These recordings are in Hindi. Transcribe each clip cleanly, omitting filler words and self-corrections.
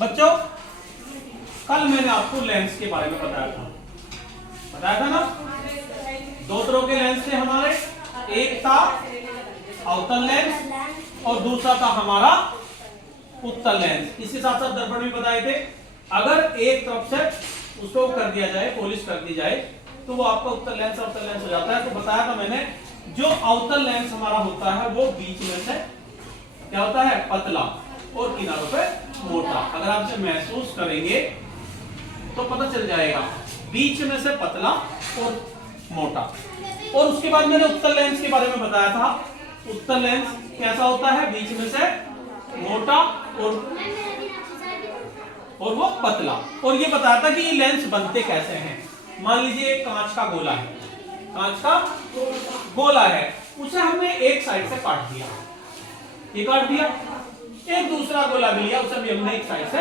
बच्चों कल मैंने आपको लेंस के बारे में बताया था ना। दो तरह के लेंस थे हमारे, एक था अवतल लेंस और दूसरा था हमारा उत्तल लेंस। इसके साथ साथ दर्पण भी बताए थे। अगर एक तरफ से उसको कर दिया जाए, पॉलिश कर दी जाए, तो वो आपका उत्तल लेंस अवतल लेंस हो जाता है। तो बताया था मैंने, जो अवतल लेंस हमारा होता है वो बीच में से क्या होता है, पतला और किनारों पे मोटा। अगर आप इसे महसूस करेंगे तो पता चल जाएगा, बीच में से पतला और मोटा। और उसके बाद मैंने उत्तल लेंस के बारे में बताया था। उत्तल लेंस कैसा होता है, बीच में से मोटा और वो पतला। और ये बताया था कि ये लेंस बनते कैसे हैं। मान लीजिए एक कांच का गोला है, कांच का गोला है, उसे हमने एक साइड से काट दिया, ये काट दिया। एक दूसरा गोला भी लिया, उसे भी हमने एक साइड से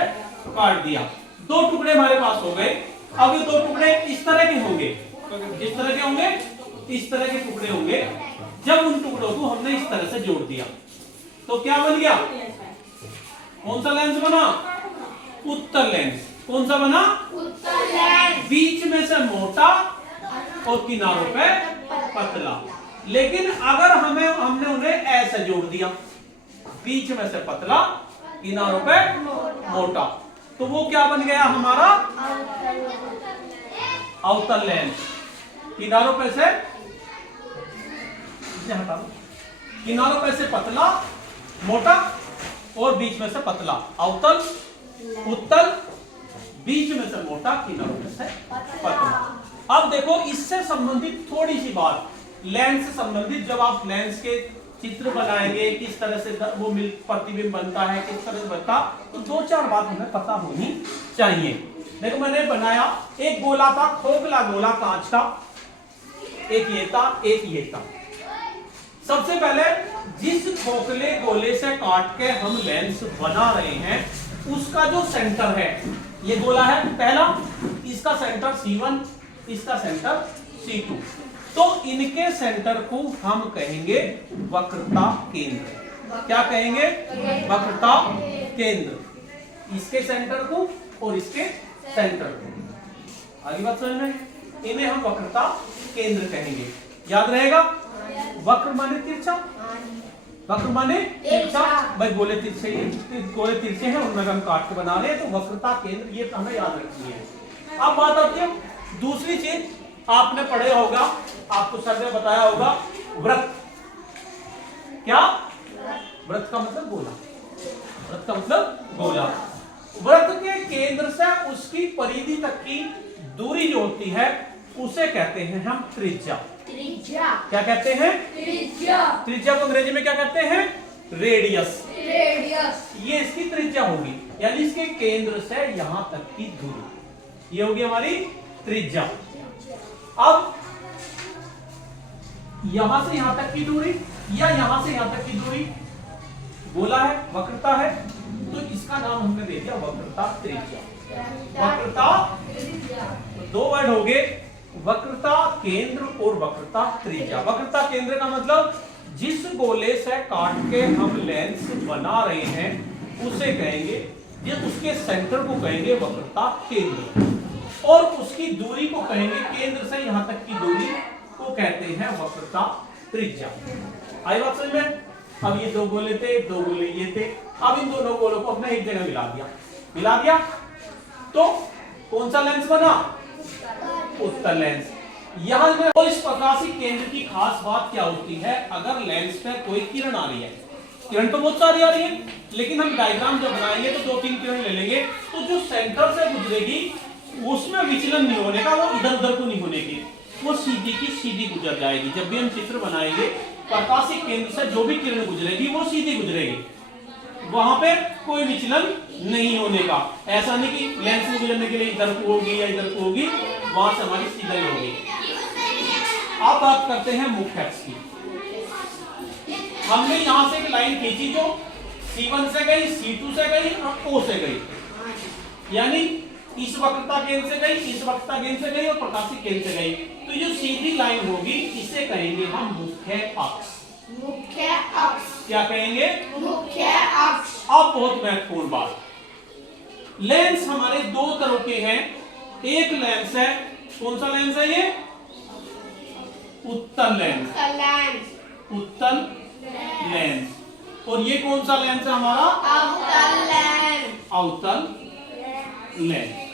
काट दिया। दो टुकड़े हमारे पास हो गए। अब ये दो टुकड़े इस तरह के होंगे, इस तरह के होंगे, इस तरह के टुकड़े होंगे। जब उन टुकड़ों को हमने इस तरह से जोड़ दिया तो क्या बन गया, कौन सा लेंस बना, उत्तल लेंस। कौन सा बना, उत्तल लेंस। बीच में से मोटा और किनारों पे पतला। लेकिन अगर हमने उन्हें ऐसे जोड़ दिया, बीच में से पतला, किनारों पे मोटा, तो वो क्या बन गया हमारा, अवतल लेंस। किनारों पे से हटा दो, किनारों पे से पतला मोटा और बीच में से पतला, अवतल उत्तल, बीच में से मोटा, किनारों में से पतला। अब देखो इससे संबंधित थोड़ी सी बात, लेंस से संबंधित। जब आप लेंस के चित्र बनाएंगे, किस तरह से वो प्रतिबिंब बनता है, किस तरह से बनता, तो दो चार बात हमें पता होनी चाहिए। देखो मैंने बनाया, एक गोला था, खोखला गोला कांच का, एक ये था, एक ये था। सबसे पहले जिस खोखले गोले से काट के हम लेंस बना रहे हैं, उसका जो सेंटर है, ये गोला है पहला, इसका सेंटर C1, इसका सेंटर C2। तो इनके सेंटर को हम कहेंगे वक्रता केंद्र। क्या कहेंगे, वक्रता केंद्र। इसके सेंटर को और इसके सेंटर को, आगे बात समझ में, इन्हें हम वक्रता केंद्र कहेंगे। याद रहेगा, वक्र माने तिरछा, वक्र माने तिरछा। भाई गोले तिरछे हैं, उनमें हम काट के बना रहे हैं, तो वक्रता केंद्र ये हमें याद रखनी है। अब बात आती है दूसरी चीज, आपने पढ़े होगा, आपको सर ने बताया होगा, वृत्त। क्या, वृत्त का मतलब गोला, वृत्त का मतलब गोला। वृत्त के केंद्र से उसकी परिधि तक की दूरी जो होती है उसे कहते हैं हम त्रिज्या। त्रिज्या क्या कहते हैं, त्रिज्या। त्रिज्या को अंग्रेजी में क्या कहते हैं, रेडियस। रेडियस ये इसकी त्रिज्या होगी, यानी इसके केंद्र से यहां तक की दूरी, ये होगी हमारी त्रिज्या। अब यहां से यहां तक की दूरी या यहां से यहां तक की दूरी, गोला है, वक्रता है, तो इसका नाम हमने दे दिया वक्रता त्रिज्या। वक्रता, दो वर्ड हो गए, वक्रता केंद्र और वक्रता त्रिज्या। वक्रता केंद्र का मतलब जिस गोले से काट के हम लेंस बना रहे हैं उसे कहेंगे, उसके सेंटर को कहेंगे वक्रता केंद्र, और उसकी दूरी को कहेंगे, केंद्र से यहां तक की दूरी को कहते हैं वक्रता त्रिज्या। आई बात समझ में। अब ये दो गोले थे, दो गोले ये थे, अब इन दोनों गोलों को अपने एक जगह मिला दिया, तो कौन सा लेंस बना, उत्तल लेंस। यहां में तो इस प्रकाशीय केंद्र की खास बात क्या होती है, अगर लेंस पे कोई किरण आ रही है, किरण तो बहुत सारी आ रही है, लेकिन हम डायग्राम जब बनाएंगे तो दो तीन किरण ले लेंगे, तो जो सेंटर से गुजरेगी उसमें विचलन नहीं होने का, वो इधर उधर को नहीं होने की, वो सीधी की सीधी गुजर जाएगी। जब भी हम चित्र बनाएंगे, प्रकाशीय केंद्र से जो भी किरण गुजरेगी वो सीधी गुजरेगी, वहां पे कोई विचलन नहीं होने का। ऐसा नहीं कि लेंस में गुजरने के लिए इधर को होगी या इधर को होगी, वहां से हमारी सीधा ही होगी। अब बात करते हैं मुख्य अक्ष की। हमने यहां से एक लाइन खींची जो C1 से गई, C2 से गई और O से गई, यानी इस वक्रता केंद्र से गई, इस वक्रता केंद्र से गई और प्रकाशीय केंद्र से गई, तो जो सीधी लाइन होगी इसे कहेंगे हम मुख्य अक्ष। मुख्य अक्ष क्या कहेंगे, मुख्य अक्ष। अब बहुत महत्वपूर्ण बात, लेंस हमारे दो तरह के हैं। एक लेंस है, कौन सा लेंस है ये? उत्तल लेंस, उत्तल लेंस। और ये कौन सा लेंस है हमारा? अवतल लेंस, अवतल लेंस।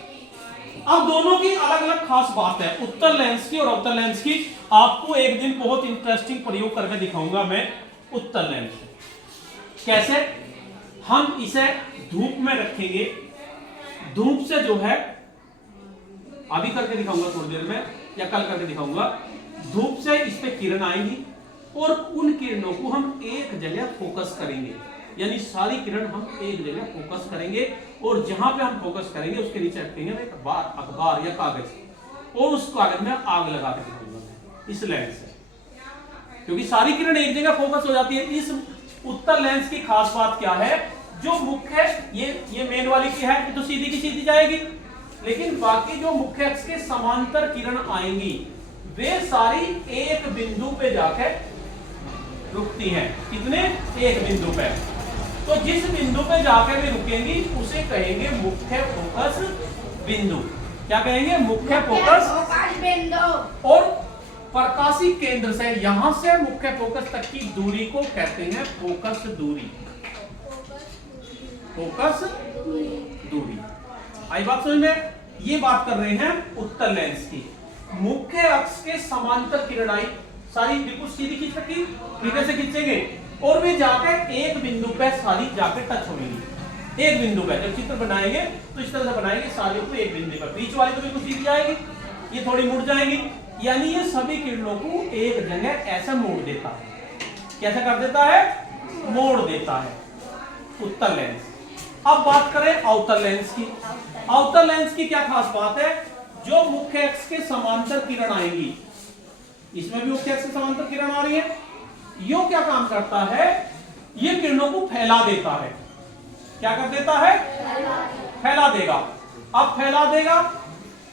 अब दोनों की अलग अलग खास बात है, उत्तल लेंस की और अवतल लेंस की। आपको एक दिन बहुत इंटरेस्टिंग प्रयोग करके दिखाऊंगा मैं उत्तल लेंस। कैसे? हम इसे धूप में रखेंगे, धूप से जो है, अभी करके दिखाऊंगा थोड़ी देर में या कल करके दिखाऊंगा, धूप से इस पे किरण आएंगी और उन किरणों को हम एक जगह फोकस करेंगे, यानी सारी किरण हम एक जगह फोकस करेंगे और जहां पे हम फोकस करेंगे उसके नीचे रखेंगे एक अखबार या कागज, और उस कागज में आग लगा के दिखाऊंगा मैं इस लेंस से, क्योंकि सारी किरण एक जगह फोकस हो जाती है। इस उत्तल लेंस की खास बात क्या है? जो मुख्य ये मेन वाली की है, तो सीधी की सीधी जाएगी, लेकिन बाकी जो मुख्य अक्ष के समांतर किरण आएंगी वे सारी एक बिंदु पे जाकर रुकती हैं। कितने? एक बिंदु पे। तो जिस बिंदु पे जाकर वे रुकेंगी उसे कहेंगे मुख्य फोकस बिंदु। क्या कहेंगे? मुख्य फोकस बिंदु। और प्रकाशिक केंद्र से, यहां से मुख्य फोकस तक की दूरी को कहते हैं फोकस दूरी। फोकस दूरी आई बात समझ में? ये बात कर रहे हैं उत्तल लेंस की। मुख्य अक्ष के समांतर किरण आई, सारी बिल्कुल सीधी खींच रखी, सीधे से खींचेंगे और वे जाकर एक बिंदु पे सारी जाकर टच होंगी। एक बिंदु पे जब चित्र बनाएंगे तो इस तरह से बनाएंगे, सारी को एक बिंदु पर, बीच वाली तो बिल्कुल सीधी आएगी, ये थोड़ी मुड़ जाएंगी, यानी ये सभी किरणों को एक जगह ऐसा मोड़ देता है। कैसा कर देता है? मोड़ देता है उत्तल लेंस। अब बात करें अवतल लेंस की। अवतल लेंस की क्या खास बात है? जो मुख्य अक्ष के समांतर किरण आएंगी, इसमें भी मुख्य अक्ष के समांतर किरण आ रही है, यो क्या काम करता है? ये किरणों को फैला देता है। क्या कर देता है? फैला देगा। अब फैला देगा,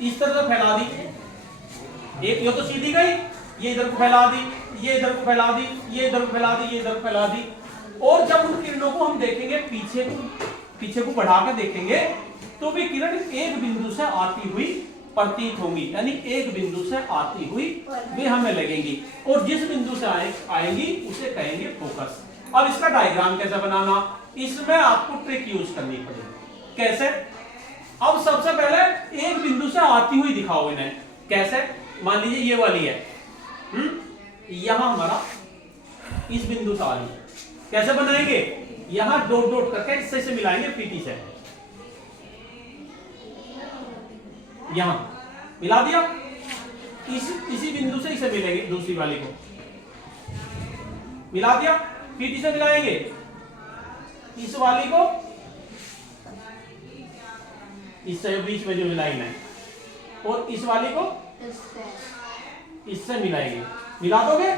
इस तरह से फैला दी, एक यो तो सीधी गई, ये इधर को फैला दी, ये इधर को फैला दी, ये इधर को फैला दी, ये इधर को फैला दी। और जब उन किरणों को हम देखेंगे पीछे को बढ़ा कर देखेंगे तो वे किरण एक बिंदु से आती हुई प्रतीत होंगी, यानी एक बिंदु से आती हुई वे हमें लगेंगी, और जिस बिंदु से आएंगी उसे कहेंगे फोकस। अब इसका डायग्राम कैसे बनाना, इसमें आपको ट्रिक यूज करनी पड़ेगी। कैसे? अब सबसे पहले एक बिंदु से आती हुई दिखाओ इन्हें। कैसे? मान लीजिए ये वाली है, यहां हमारा इस बिंदु से आ रही है, कैसे बनाएंगे? यहां डॉट डॉट करके इससे से मिलाएंगे पीटी से, यहां मिला दिया, इसी बिंदु से इसे मिलेंगे, दूसरी वाली को मिला दिया, पीटी से मिलाएंगे इस वाली को इससे बीच में जो मिलाई है, और इस वाली को इससे मिलाएंगे। मिला दोगे?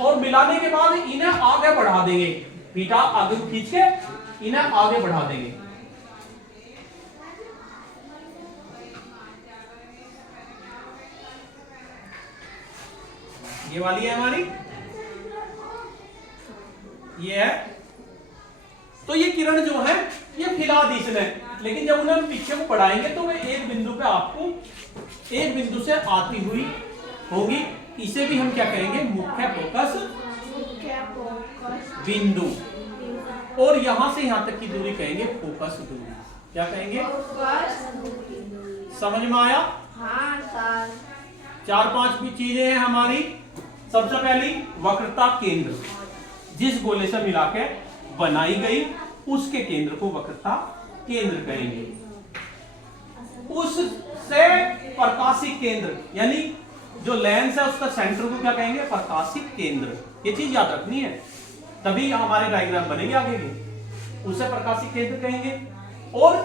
और मिलाने के बाद इन्हें आगे बढ़ा देंगे, पीटा आगे खींच के इन्हें आगे बढ़ा देंगे। ये वाली है हमारी, ये है। तो ये किरण जो है ये फैला दी इसने, लेकिन जब उन्हें पीछे को बढ़ाएंगे तो वे एक बिंदु पे आपको एक बिंदु से आती हुई होगी। इसे भी हम क्या कहेंगे? मुख्य फोकस बिंदु। और यहां से यहां तक की दूरी कहेंगे फोकस दूरी। क्या कहेंगे? समझ में आया? हाँ सर। 4-5 भी चीजें हैं हमारी। सबसे पहली वक्रता केंद्र, जिस गोले से मिला के बनाई गई उसके केंद्र को वक्रता केंद्र कहेंगे। उससे प्रकाशिक केंद्र, यानी जो लेंस है उसका सेंटर को क्या कहेंगे? प्रकाशिक केंद्र। ये चीज याद रखनी है, तभी हमारे डायग्राम बनेंगे आगे के। उसे प्रकाशिक केंद्र कहेंगे। और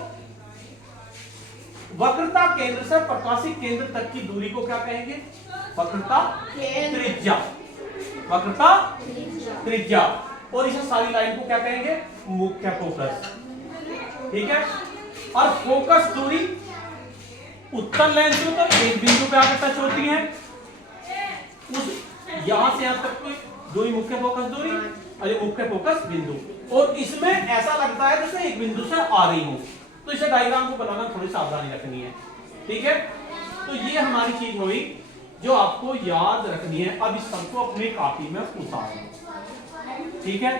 वक्रता केंद्र से प्रकाशिक केंद्र तक की दूरी को क्या कहेंगे? वक्रता त्रिज्या। वक्रता त्रिज्या। और इसे सारी लाइन को क्या कहेंगे? मुख्य फोकस। ठीक है। और फोकस दूरी उत्तल लेंस में तो एक बिंदु पे आकर टच होती है, उस यहां से यहां तक की दूरी मुख्य फोकस दूरी, और ये मुख्य फोकस बिंदु। और इसमें ऐसा लगता है जैसे एक बिंदु से आ रही हो, तो इसे डायग्राम को बनाना थोड़ी सावधानी रखनी है, ठीक है। तो ये हमारी चीज हुई जो आपको याद रखनी है। अब इस सब को अपनी कॉपी में उतारो, ठीक है।